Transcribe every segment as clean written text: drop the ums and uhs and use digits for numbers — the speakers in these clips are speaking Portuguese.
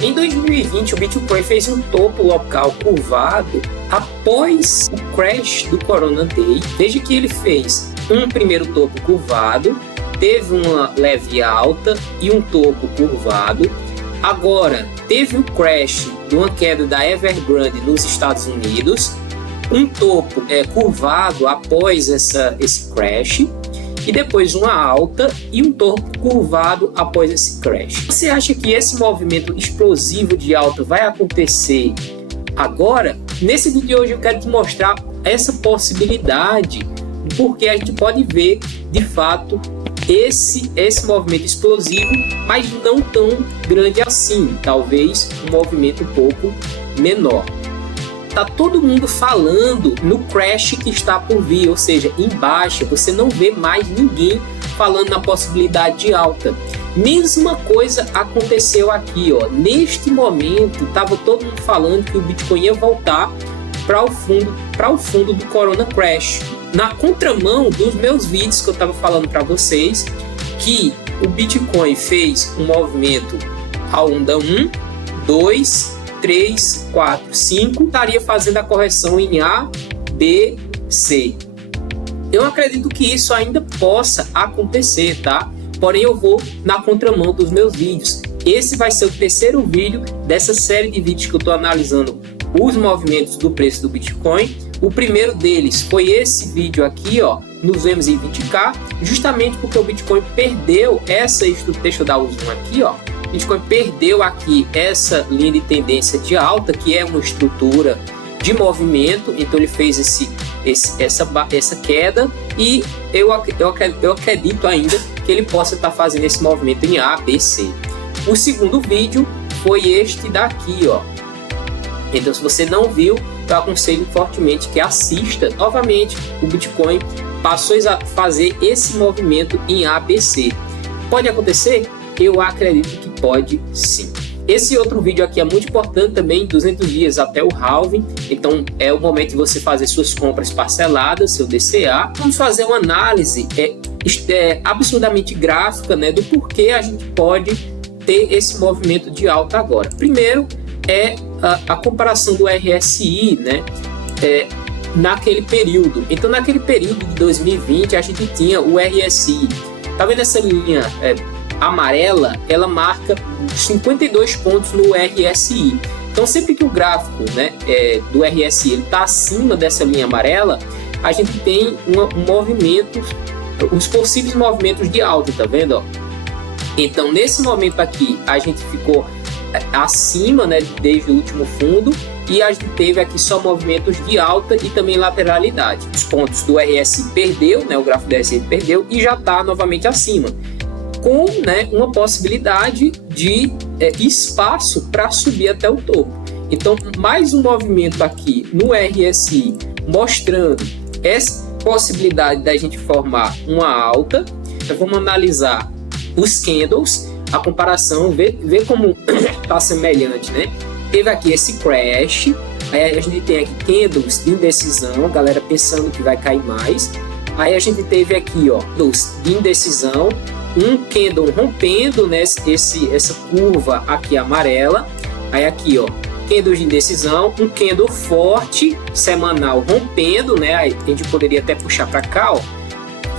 Em 2020, o Bitcoin fez um topo local curvado após o crash do Corona Day. Veja que ele fez um primeiro topo curvado, teve uma leve alta e um topo curvado. Agora, teve um crash de uma queda da Evergrande nos Estados Unidos, um topo curvado após esse crash, e depois uma alta e um topo curvado após esse crash. Você acha que esse movimento explosivo de alta vai acontecer agora? Nesse vídeo de hoje eu quero te mostrar essa possibilidade, porque a gente pode ver de fato esse movimento explosivo, mas não tão grande assim, talvez um movimento um pouco menor. Tá todo mundo falando no crash que está por vir, ou seja, em baixa, você não vê mais ninguém falando na possibilidade de alta. Mesma coisa aconteceu aqui, ó. Neste momento, tava todo mundo falando que o Bitcoin ia voltar para o fundo do Corona Crash. Na contramão dos meus vídeos que eu estava falando para vocês, que o Bitcoin fez um movimento a onda 1, 2, 3, 4, 5, estaria fazendo a correção em A, B, C. Eu acredito que isso ainda possa acontecer, tá? Porém, eu vou na contramão dos meus vídeos. Esse vai ser o terceiro vídeo dessa série de vídeos que eu estou analisando os movimentos do preço do Bitcoin. O primeiro deles foi esse vídeo aqui, ó, nos vemos em 20k, justamente porque o Bitcoin perdeu essa estrutura. Deixa eu dar o zoom aqui, ó. O Bitcoin perdeu aqui essa linha de tendência de alta, que é uma estrutura de movimento, então ele fez essa queda, e eu acredito ainda que ele possa estar fazendo esse movimento em A, B, C. O segundo vídeo foi este daqui, ó. Então, se você não viu, eu aconselho fortemente que assista novamente. O Bitcoin passou a fazer esse movimento em ABC. Pode acontecer? Eu acredito que pode sim. Esse outro vídeo aqui é muito importante também, 200 dias até o halving. Então é o momento de você fazer suas compras parceladas, seu DCA. Vamos fazer uma análise absurdamente gráfica, né, do porquê a gente pode ter esse movimento de alta agora. Primeiro é a comparação do RSI, né, naquele período. Então, naquele período de 2020, a gente tinha o RSI. Tá vendo essa linha amarela? Ela marca 52 pontos no RSI. Então, sempre que o gráfico, né, do RSI está acima dessa linha amarela, a gente tem um movimento, os possíveis movimentos de alta, tá vendo? Ó? Então, nesse momento aqui, a gente ficou acima, né, desde o último fundo, e a gente teve aqui só movimentos de alta e também lateralidade. Os pontos do RSI perdeu, né, o gráfico do RSI perdeu e já está novamente acima, com, né, uma possibilidade de espaço para subir até o topo. Então, mais um movimento aqui no RSI mostrando essa possibilidade da gente formar uma alta. Então, vamos analisar os candles, a comparação, ver como está semelhante, né? Teve aqui esse crash, aí a gente tem aqui candles de indecisão, a galera pensando que vai cair mais. Aí a gente teve aqui, ó, candles de indecisão, um candle rompendo, né, essa curva aqui amarela. Aí aqui, ó, candles de indecisão, um candle forte semanal rompendo, né? Aí a gente poderia até puxar para cá, ó,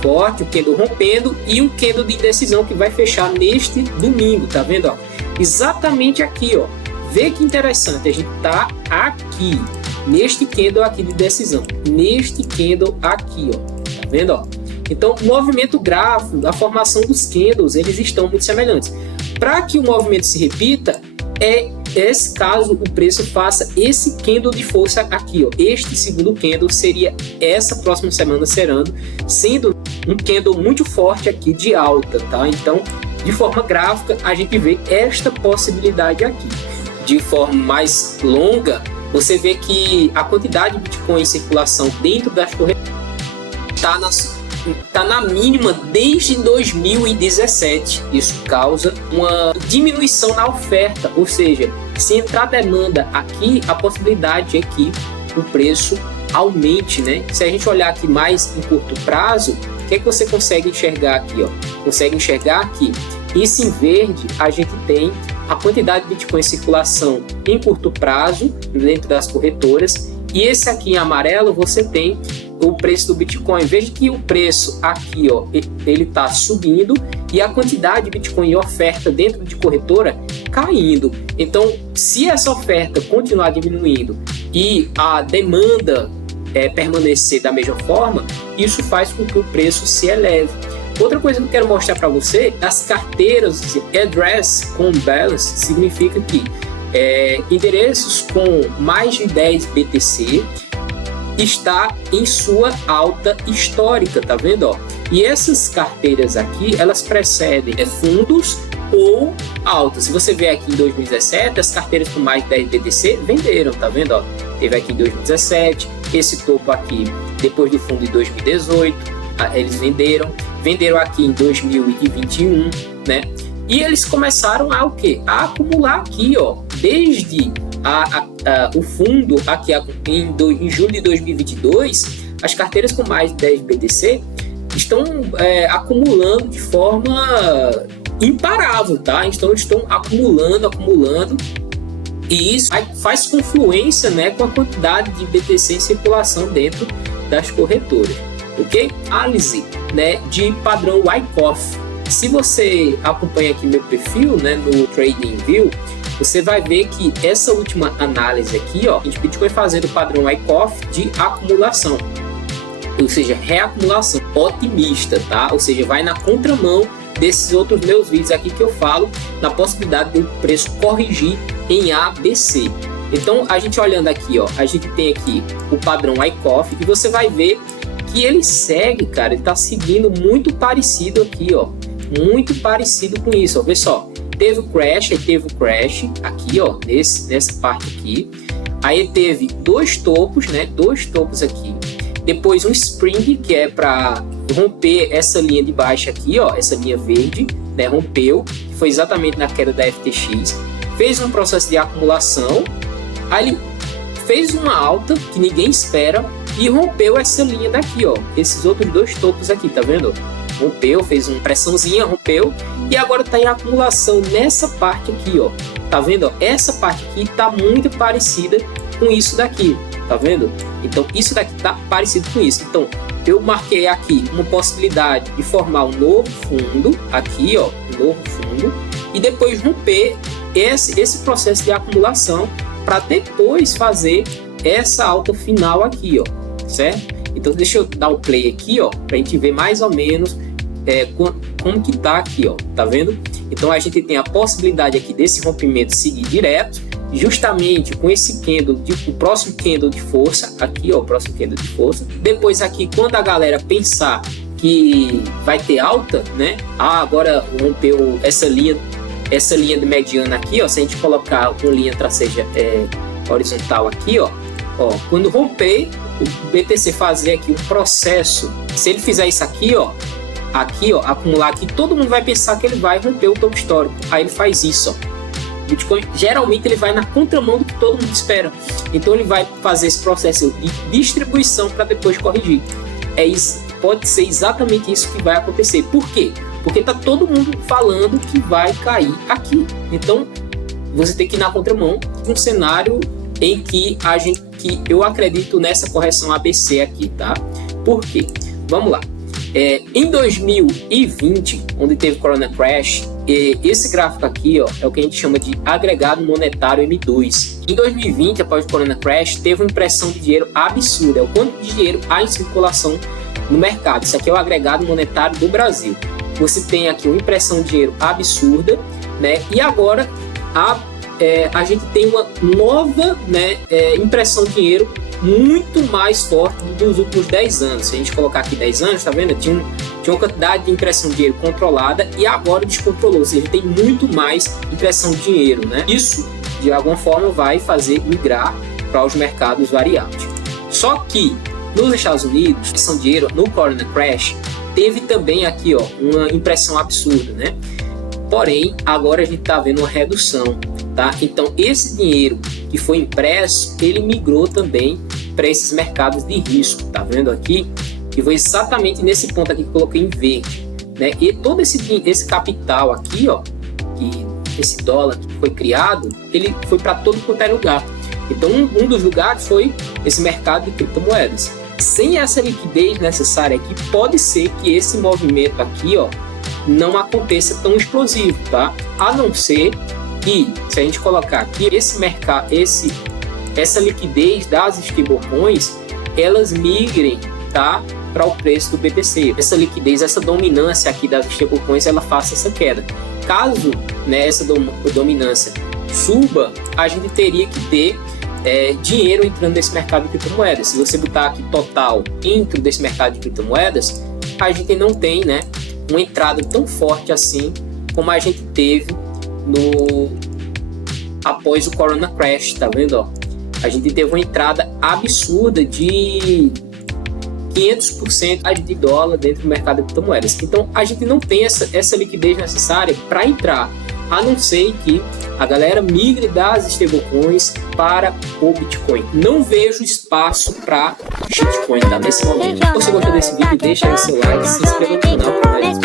forte, o candle rompendo, e um candle de indecisão que vai fechar neste domingo, tá vendo? Ó? Exatamente aqui, ó. Vê que interessante, a gente tá aqui, neste candle aqui de decisão, neste candle aqui, ó, tá vendo? Ó? Então, o movimento gráfico, a formação dos candles, eles estão muito semelhantes. Para que o movimento se repita, esse caso o preço faça esse candle de força aqui, ó. Este segundo candle seria essa próxima semana sendo um candle muito forte aqui de alta, tá? Então, de forma gráfica, a gente vê esta possibilidade aqui. De forma mais longa, você vê que a quantidade de Bitcoin em circulação dentro das corretoras está na mínima desde 2017. Isso causa uma diminuição na oferta, ou seja, se entrar demanda aqui, a possibilidade é que o preço aumente, né? Se a gente olhar aqui mais em curto prazo, o que é que você consegue enxergar aqui, ó? Consegue enxergar que isso em verde a gente tem a quantidade de Bitcoin em circulação em curto prazo dentro das corretoras. E esse aqui em amarelo você tem o preço do Bitcoin. Veja que o preço aqui, ó, ele está subindo e a quantidade de Bitcoin em oferta dentro de corretora caindo. Então, se essa oferta continuar diminuindo e a demanda permanecer da mesma forma, isso faz com que o preço se eleve. Outra coisa que eu quero mostrar para você, as carteiras address com balance significa que endereços com mais de 10 BTC está em sua alta histórica, tá vendo? Ó? E essas carteiras aqui, elas precedem fundos ou altas. Se você ver aqui em 2017, as carteiras com mais de 10 BTC venderam, tá vendo? Ó? Teve aqui em 2017, esse topo aqui, depois do fundo de 2018, eles venderam aqui em 2021, né? E eles começaram a o quê? A acumular aqui, ó, desde o fundo aqui em julho de 2022, as carteiras com mais de 10 BTC estão acumulando de forma imparável, tá? Então estão acumulando, e isso faz confluência, né, com a quantidade de BTC em circulação dentro das corretoras, ok? Análise, né, de padrão Wyckoff. Se você acompanha aqui meu perfil, né, no TradingView, você vai ver que essa última análise aqui, ó, de Bitcoin fazendo o padrão Wyckoff de acumulação, ou seja, reacumulação otimista, tá? Ou seja, vai na contramão desses outros meus vídeos aqui que eu falo na possibilidade do preço corrigir em ABC. Então, a gente olhando aqui, ó, a gente tem aqui o padrão Wyckoff e você vai ver que ele segue, cara, ele tá seguindo muito parecido aqui, ó, muito parecido com isso, ó, vê só. Teve o crash aqui, ó, nessa parte aqui. Aí teve dois topos, né? Dois topos aqui. Depois um spring, que é para romper essa linha de baixo aqui, ó, essa linha verde, né? Rompeu, que foi exatamente na queda da FTX. Fez um processo de acumulação. Aí ele fez uma alta que ninguém espera e rompeu essa linha daqui, ó. Esses outros dois topos aqui, tá vendo? Rompeu, fez uma pressãozinha, rompeu e agora está em acumulação nessa parte aqui, ó. Tá vendo? Ó? Essa parte aqui tá muito parecida com isso daqui, tá vendo? Então isso daqui tá parecido com isso. Então eu marquei aqui uma possibilidade de formar um novo fundo aqui, ó, um novo fundo e depois romper esse processo de acumulação para depois fazer essa alta final aqui, ó, certo? Então deixa eu dar um play aqui, ó, para a gente ver mais ou menos como que tá aqui, ó, tá vendo? Então a gente tem a possibilidade aqui desse rompimento seguir direto, justamente com esse candle, o próximo candle de força, aqui, ó, o próximo candle de força. Depois aqui, quando a galera pensar que vai ter alta, né? Agora rompeu essa linha de mediana aqui, ó, se a gente colocar uma linha traceja horizontal aqui, ó, quando romper, o BTC fazer aqui um processo, se ele fizer isso aqui, ó, acumular aqui, todo mundo vai pensar que ele vai romper o topo histórico. Aí ele faz isso, ó. Bitcoin, geralmente ele vai na contramão do que todo mundo espera. Então ele vai fazer esse processo de distribuição para depois corrigir. Isso, pode ser exatamente isso que vai acontecer. Por quê? Porque tá todo mundo falando que vai cair aqui. Então você tem que ir na contramão de um cenário em que eu acredito nessa correção ABC aqui, tá? Por quê? Vamos lá. Em 2020, onde teve o Corona Crash, esse gráfico aqui, ó, é o que a gente chama de agregado monetário M2. Em 2020, após o Corona Crash, teve uma impressão de dinheiro absurda. É o quanto de dinheiro há em circulação no mercado. Isso aqui é o agregado monetário do Brasil. Você tem aqui uma impressão de dinheiro absurda, né? E agora a gente tem uma nova, né, impressão de dinheiro muito mais forte dos últimos 10 anos. Se a gente colocar aqui 10 anos, tá vendo? Tinha uma quantidade de impressão de dinheiro controlada e agora descontrolou, ou seja, tem muito mais impressão de dinheiro, né? Isso, de alguma forma, vai fazer migrar para os mercados variáveis. Só que nos Estados Unidos, a impressão de dinheiro no Corona Crash teve também aqui, ó, uma impressão absurda, né? Porém, agora a gente está vendo uma redução, tá? Então, esse dinheiro que foi impresso, ele migrou também para esses mercados de risco, tá vendo aqui? Que foi exatamente nesse ponto aqui que eu coloquei em verde, né? E todo esse capital aqui, ó, esse dólar foi criado, ele foi para todo quanto é lugar. Então, um dos lugares foi esse mercado de criptomoedas. Sem essa liquidez necessária aqui, pode ser que esse movimento aqui, ó, não aconteça tão explosivo, tá? A não ser que, se a gente colocar aqui, esse mercado, essa liquidez das stablecoins, elas migrem, tá, para o preço do BTC. Essa liquidez, essa dominância aqui das stablecoins, ela faça essa queda. Caso, né, essa dominância suba, a gente teria que ter dinheiro entrando nesse mercado de criptomoedas. Se você botar aqui total dentro desse mercado de criptomoedas, a gente não tem, né, uma entrada tão forte assim como a gente teve após o Corona Crash, tá vendo? Ó? A gente teve uma entrada absurda de 500% de dólar dentro do mercado de criptomoedas. Então, a gente não tem essa liquidez necessária para entrar, a não ser que a galera migre das stablecoins para o Bitcoin. Não vejo espaço para shitcoin, tá? Nesse momento. Se você gostou desse vídeo, deixa aí o seu like, se inscreva no canal para mais